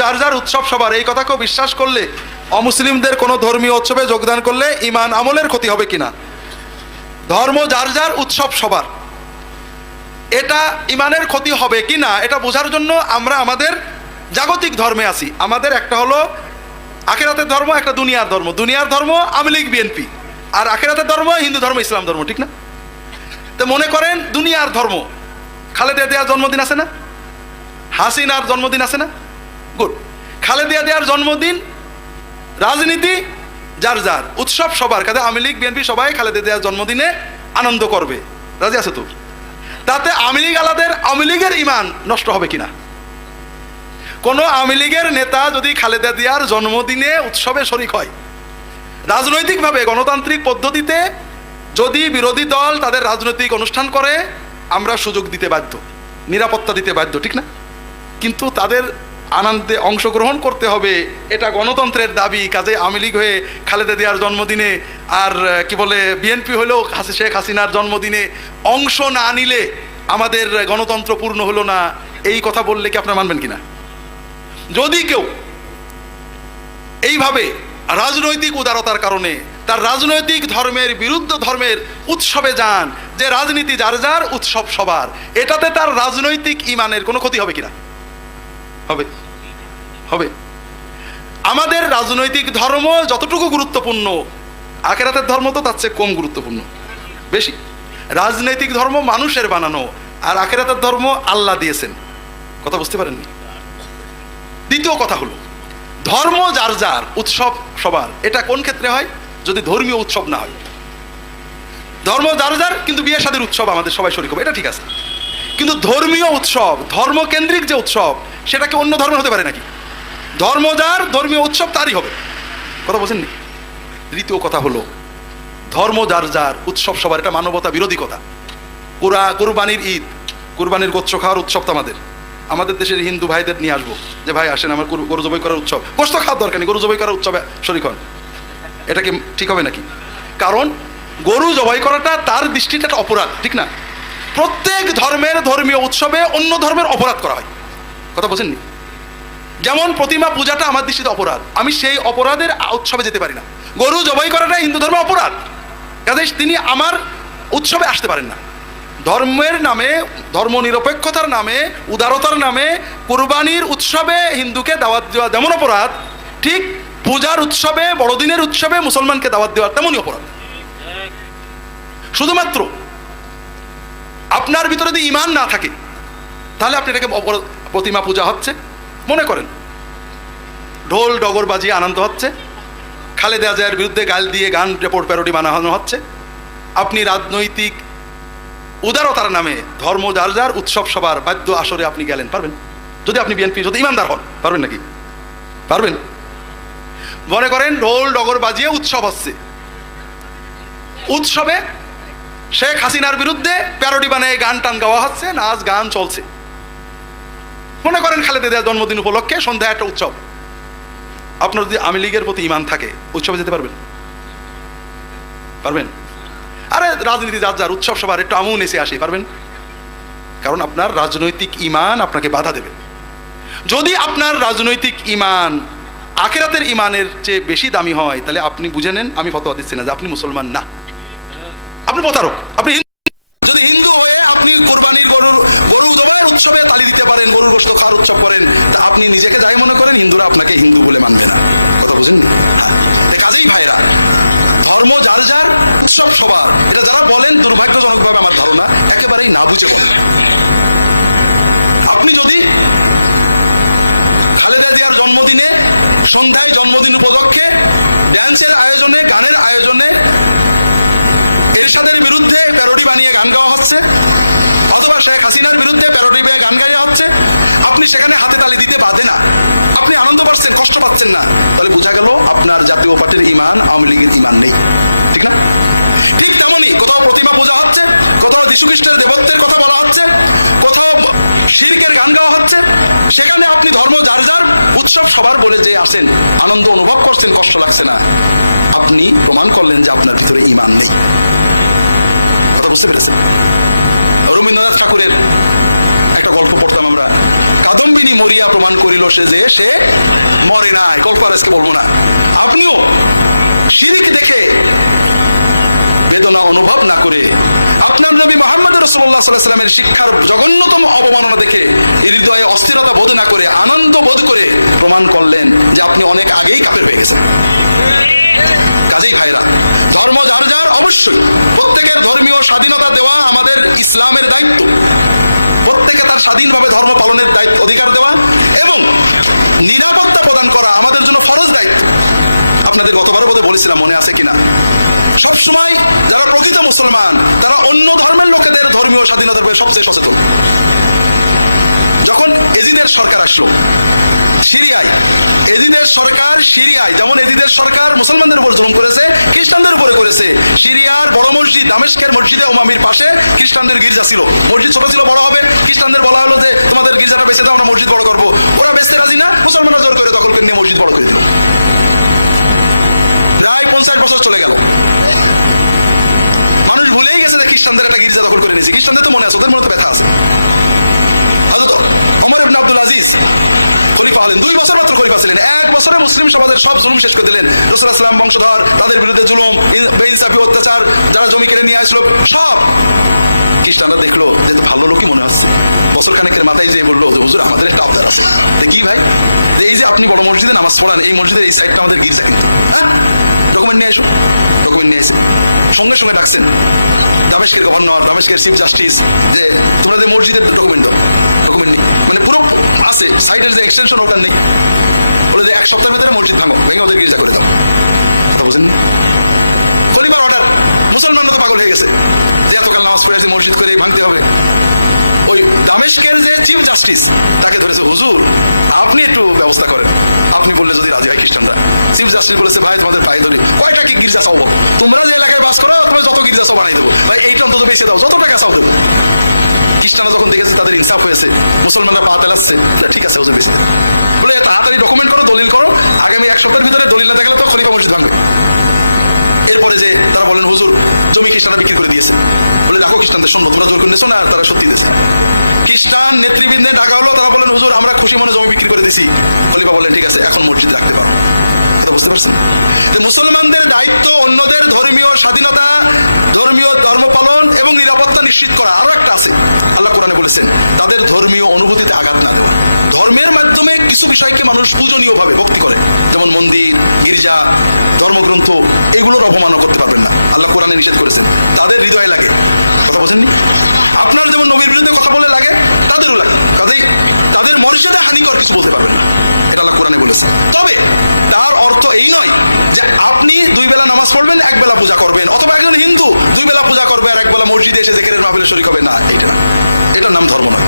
যার যার উৎসব সবার, এই কথাকেও বিশ্বাস করলে, অমুসলিমদের কোনো ধর্মীয় উৎসবে যোগদান করলে ইমান আমলের ক্ষতি হবে কিনা? ধর্ম যার যার উৎসব সবার, এটা ইমানের ক্ষতি হবে কি না এটা বোঝার জন্য আমরা আমাদের জাগতিক ধর্মে আছি। আমাদের একটা হলো আখেরাতের ধর্ম, একটা দুনিয়ার ধর্ম। দুনিয়ার ধর্ম আওয়ামী লীগ, বিএনপি। আর আখেরাতের ধর্ম হিন্দু ধর্ম, ইসলাম ধর্ম, ঠিক না? তো মনে করেন দুনিয়ার ধর্ম, খালেদা দেয়ার জন্মদিন আছে না? হাসিনার জন্মদিন আছে না? গুড খালেদা দেওয়ার জন্মদিন, রাজনীতি, যার যার, উৎসব সবার। কাজে আওয়ামী লীগ, বিএনপি সবাই খালেদা দেওয়ার জন্মদিনে আনন্দ করবে। রাজি আছে তো? তাতে আওয়ামী লীগ আলাদের আওয়ামী লীগের ইমান নষ্ট হবে কিনা? কোনো আওয়ামী লীগের নেতা যদি খালেদা দিয়ার জন্মদিনে উৎসবে শরিক হয়, রাজনৈতিকভাবে, গণতান্ত্রিক পদ্ধতিতে যদি বিরোধী দল তাদের রাজনৈতিক অনুষ্ঠান করে, আমরা সুযোগ দিতে বাধ্য, নিরাপত্তা দিতে বাধ্য, ঠিক না? কিন্তু তাদের আনন্দে অংশগ্রহণ করতে হবে। এটা গণতন্ত্রের দাবি। কাজে আওয়ামী লীগ হয়ে খালেদা দিয়ার জন্মদিনে আর কি বলে, বিএনপি হলেও শেখ হাসিনার জন্মদিনে অংশ না নিলে আমাদের গণতন্ত্র পূর্ণ হলো না। এই কথা বললে কি আপনারা মানবেন কিনা? যদি কেউ এইভাবে রাজনৈতিক উদারতার কারণে তার রাজনৈতিক ধর্মের বিরুদ্ধ ধর্মের উৎসবে যান, যে রাজনীতি যার যার, উৎসব সবার, এটাতে তার রাজনৈতিক ইমানের কোনো ক্ষতি হবে কিনা? হবে। হবে। আমাদের রাজনৈতিক ধর্ম যতটুকু গুরুত্বপূর্ণ, আখেরাতের ধর্ম তো তার চেয়ে কম গুরুত্বপূর্ণ। বেশি। রাজনৈতিক ধর্ম মানুষের বানানো, আর আখেরাতের ধর্ম আল্লাহ দিয়েছেন। কথা বুঝতে পারেননি? দ্বিতীয় কথা হলো, ধর্ম যার যার, উৎসব সবার। এটা কোন ক্ষেত্রে হয়? যদি ধর্মীয় উৎসব না হয়। ধর্ম যার যার, কিন্তু বিয়ে শাদীর উৎসব আমাদের সবাই শরীর হবে, এটা ঠিক আছে। কিন্তু ধর্মীয় উৎসব, ধর্মকেন্দ্রিক যে উৎসব, সেটা কি অন্য ধর্মের হতে পারে নাকি? ধর্ম যার ধর্মীয় উৎসব তারই হবে। কথা বোঝেননি দ্বিতীয় কথা হলো ধর্ম যার যার উৎসব সবার, এটা মানবতা বিরোধী কথা। কুরা কুরবানির ঈদ, কুরবানির গোচ্ছ খাওয়ার উৎসব তো আমাদের। আমাদের দেশের হিন্দু ভাইদের নিয়ে আসব যে, ভাই, আসেন আমার গরু জবাই করার উৎসব। গোস্ত খাওয়ার দরকার নেই, গরু জবাই করার উৎসবে হন। এটা কি ঠিক হবে নাকি? কারণ গরু জবাই করাটা তার দৃষ্টিতে একটা অপরাধ, ঠিক না? প্রত্যেক ধর্মের ধর্মীয় উৎসবে অন্য ধর্মের অপরাধ করা হয়। কথা বোঝেননি যেমন প্রতিমা পূজাটা আমার দৃষ্টিতে অপরাধ। আমি সেই অপরাধের উৎসবে যেতে পারি না। গরু জবাই করাটা হিন্দু ধর্মে অপরাধ। কাজে তিনি আমার উৎসবে আসতে পারেন না। ধর্মের নামে ধর্ম নিরপেক্ষতার নামে, উদারতার নামে কুরবানির উৎসবে হিন্দুকে দাওয়াত দেওয়া যেমন অপরাধ, ঠিক পূজার উৎসবে, বড়দিনের উৎসবে মুসলমানকে দাওয়াত দেওয়া তেমনই অপরাধ। শুধুমাত্র আপনার ভিতরে যদি ইমান না থাকে, তাহলে আপনি এটাকে প্রতিমা পূজা হচ্ছে। মনে করেন। ঢোল ডগর বাজিয়ে আনন্দ হচ্ছে। খালেদা জিয়ার বিরুদ্ধে গাল দিয়ে গান, রেপোর্ট, প্যারোডি বানানো হচ্ছে। আপনি রাজনৈতিক উদারতার নামে ধর্ম যার যার উৎসব সবার বাদ্য আসরে আপনি গেলেন, পারবেন? যদি আপনি বিএনপি, যদি ইমানদার হন, পারবেন নাকি? পারবেন? মনে করেন ঢোল ডগর বাজিয়ে উৎসব হচ্ছে। উৎসবে শেখ হাসিনার বিরুদ্ধে প্যারোডি বানিয়ে গান টান গাওয়া হচ্ছে, নাচ, গান চলছে। মনে করেন খালেদা জিয়ার জন্মদিন উপলক্ষে সন্ধ্যায় একটা উৎসব। আপনার যদি আওয়ামী লীগের প্রতি ইমান থাকে, উৎসবে যেতে পারবেন? পারবেন? আরে, রাজনীতি যার যার, উৎসব সবার একটু আমুন এসে আসি, পারবেন? কারণ আপনার রাজনৈতিক ইমান আপনাকে বাধা দেবে। যদি আপনার রাজনৈতিক ইমান আখেরাতের ইমানের চেয়ে বেশি দামি হয়, তাহলে আপনি বুঝে নেন, আমি ফতোয়া দিচ্ছি না যে আপনি মুসলমান না। আপনি প্রতারক। আপনি যদি হিন্দু হয়ে আপনি কোরবানির গরুর গরু জবাইয়ের উৎসবে তালি দিতে পারেন, গরুর গোস্ত খাওয়ার উৎসব করেন, তা আপনি নিজেকে যাই মনে করেন, হিন্দুরা আপনাকে হিন্দু বলে মানবে না। কথা বুঝেননি? হ্যাঁ। কাজেই ভাইরা ধর্ম যার যার, উৎসব সবার। এটা যারা বলেন, দুর্ভাগ্যজনকভাবে আমার ধারণা, একেবারেই না বুঝে বলেন। আপনি যদি খালেদা জিয়ার জন্মদিনে, সন্ধ্যায় জন্মদিন উপলক্ষে ড্যান্সের আয়োজনে, গানের আয়োজনে এরশাদের বিরুদ্ধে প্যারোডি বানিয়ে গান গাওয়া হচ্ছে, অথবা শেখ হাসিনার বিরুদ্ধে প্যারোডি বানিয়ে গান গাইয়া হচ্ছে, আপনি সেখানে হাতে তালি দিতে বাধে না। আপনি আনন্দ পাচ্ছেন, কষ্ট পাচ্ছেন না। তাহলে বোঝা গেল আপনার জাতীয় পার্টির ইমান, আওয়ামী লীগের ইমান নেই। ঠিক না? ঠিক তেমনই কোথাও প্রতিমা পূজা হচ্ছে, কোথাও যীশু খ্রিস্টের দেবত্বের কথা বলা হচ্ছে শিরকের গান গাওয়া হচ্ছে। সেখানে আপনি ধর্ম যার যার, উৎসব সবার বলে যে আসেন, আনন্দ অনুভব করছেন, কষ্ট লাগছে না। আপনি প্রমাণ করলেন যে আপনার ভিতরে ইমান নেই। কথা বুঝতে পেরেছেন? রবীন্দ্রনাথ ঠাকুরের একটা গল্প পড়তাম আমরা। কাদম্বিনী মরিয়া প্রমাণ করিল সে যে সে মরে নাই। গল্প আর আজকে বলব না। আপনিও শিরিক দেখে বেদনা অনুভব না করে আপনার নবী মোহাম্মদ রসুল্লাহ সাল্লামের শিক্ষার জঘন্যতম অবমাননা দেখে হৃদয়ে অস্থিরতা বোধ না করে, আনন্দ বোধ করে প্রমাণ করলেন যে আপনি অনেক আগেই কাপের হয়ে গেছেন। কাজেই ভাইরা, ধর্ম যার যার অবশ্যই। প্রত্যেকের ধর্মীয় স্বাধীনতা দেওয়া আমাদের ইসলামের দায়িত্ব। প্রত্যেকে তার স্বাধীনভাবে ধর্ম পালনের দায়িত্ব, অধিকার দেওয়া এবং নিরাপত্তা প্রদান করা আমাদের জন্য ফরজ দায়িত্ব। আপনাদের গতবারও বোধহয় বলেছিলাম, মনে আছে কিনা? সবসময় যারা প্রকৃত মুসলমান, তারা অন্য ধর্মের লোকেদের ধর্মীয় স্বাধীনতার ব্যাপারে সবচেয়ে সচেতন। যখন এজিদের সরকার আসলো, সিরিয়ায়, এজিদের সরকার সিরিয়ায়, যেমন এজিদের সরকার মুসলমানদের উপর জুলুম করেছে, খ্রিস্টানদের উপরে করেছে, সিরিয়ার বড় মসজিদ, দামেস্কের মসজিদে ওমামির পাশে খ্রিস্টানদের গির্জা ছিল। মসজিদ ছোট ছিল, বড় হবে। খ্রিস্টানদের বলা হলো যে, তোমাদের গির্জাটা বেঁচে দাও, আমরা মসজিদ বড় করব। ওরা বেচতে রাজি না, মুসলমানরা জোর করে দখল করে নিয়ে মসজিদ বড় করে দিল। প্রায় পঞ্চাশ বছর চলে গেল। মানুষ ভুলেই গেছে যে খ্রিস্টানদের একটা গির্জা দখল করে নিয়েছে। খ্রিস্টানদের তো মনে আছে, ওদের মনে তো ব্যথা আছে। অমর আব্দুল আজিজ খলিফা হলেন, দুই বছর মাত্র খলিফা ছিলেন। এক বছরে মুসলিম সমাজের সব জুলুম শেষ করে দিলেন। রসুল আসলাম বংশধর, তাদের বিরুদ্ধে জুলুম ইন- বেইনসাফি, অত্যাচার, যারা জমি কেড়ে নিয়ে আসলো, সব। খ্রিস্টানরা দেখল যে তো ভালো লোকই মনে হচ্ছে। বছর খানেকের মাথায় যে বলল, যে হুজুর, আমাদের একটা আবদার আছে। তো কি ভাই? যে এই যে আপনি বড় মসজিদে নামাজ পড়ান, এই মসজিদের এই সাইডটা আমাদের গির্জা কিন্তু। হ্যাঁ? ডকুমেন্ট নিয়ে এসো, ডকুমেন্ট নিয়ে এসে। সঙ্গে সঙ্গে ডাকছেন, দামেশকের গভর্নর, দামেশকের চিফ জাস্টিস, যে তোমরা যে মসজিদের ডকুমেন্ট দাও, ডকুমেন্ট নেই মানে পুরো আছে, সাইডের যে এক্সটেনশন ওটা নেই। বলে যে এক সপ্তাহের ভিতরে মসজিদ ভাঙো, ভেঙে ওদের গির্জা করে দাও। কথা বুঝেননি? খলিফার অর্ডার মুসলমানরা তো পাগল হয়ে গেছে যে এতকাল নামাজ পড়ে আছে, মসজিদ করে ভাঙতে হবে। ওই দামেশকের যে চিফ জাস্টিস তাকে ধরেছে, হুজুর, আপনি একটু ব্যবস্থা করেন। আপনি বললে যদি রাজি হয় খ্রিস্টানরা। চিফ জাস্টিস বলেছে, ভাই, তোমাদের পায়ে ধরি। কয়টা কি গির্জা চাও বলো তোমরা যে এলাকায় বাস করো, তুমি যত গির্জা চাও বানাই দেবো। ভাই, এইটা অন্তত বেশি দাও, যত টাকা চাও দেবো। খ্রিস্টানরা যখন দেখেছে তাদের ইনসাফ হয়েছে, মুসলমানরা পা তেলাচ্ছে। ঠিক আছে, হুজুর, বেশি বলে, তাড়াতাড়ি ডকুমেন্ট করো, দলিল করো। আগামী এক সপ্তাহের ভিতরে দলিল না দেখালে তো খলিফা মসজিদ ভাঙবে। এরপরে যে তারা বলেন, হুজুর, জমি খ্রিস্টানরা বিক্রি করে দিয়েছে। বলে ডাকো খ্রিস্টানদের শোনো তোমরা জোর করে নিয়েছো না তারা সত্যি দিয়েছে। খ্রিস্টান নেতৃবৃন্দে ডাকা হলো, তারা বলেন, হুজুর, আমরা খুশি মনে জমি বিক্রি করে দিছি। খলিফা বলেন, ঠিক আছে, এখন মসজিদ রাখতে পারো। কথা বুঝতে পারছেন? মুসলমানদের দায়িত্ব অন্যদের ধর্মীয় স্বাধীনতা, ধর্মীয় ধর্ম পালন এবং নিরাপত্তা নিশ্চিত করা। আরও একটা আছে, আল্লাহ কোরআনে বলেছেন, তাদের ধর্মীয় অনুভূতিতে আঘাত না দেওয়া। ধর্মের মাধ্যমে কিছু বিষয়কে মানুষ পূজনীয়ভাবে ভক্তি করে। যেমন মন্দির, গির্জা, ধর্মগ্রন্থ, এগুলোর অপমানও করতে পারবেন না। আল্লাহ কোরআনে নিষেধ করেছেন। তাদের হৃদয়ে লাগে। কথা বোঝেননি? আপনার যেমন নবীর বিরুদ্ধে কথা বলে লাগে, তাদেরও লাগে। কাজেই তাদের মর্যাদা হানিকর কিছু বলতে পারবেন না। এটা আল্লাহ কোরআনে বলেছে। তবে তার অর্থ এই নয় যে আপনি দুই বেলা নামাজ পড়বেন, এক বেলা পূজা করবেন। অথবা একজন হিন্দু দুই বেলা পূজা করবে আর এক বেলা মসজিদে এসে জেকেরের মাহফিলে শরিক হবে। না, এটা না। এটার নাম ধর্ম নয়।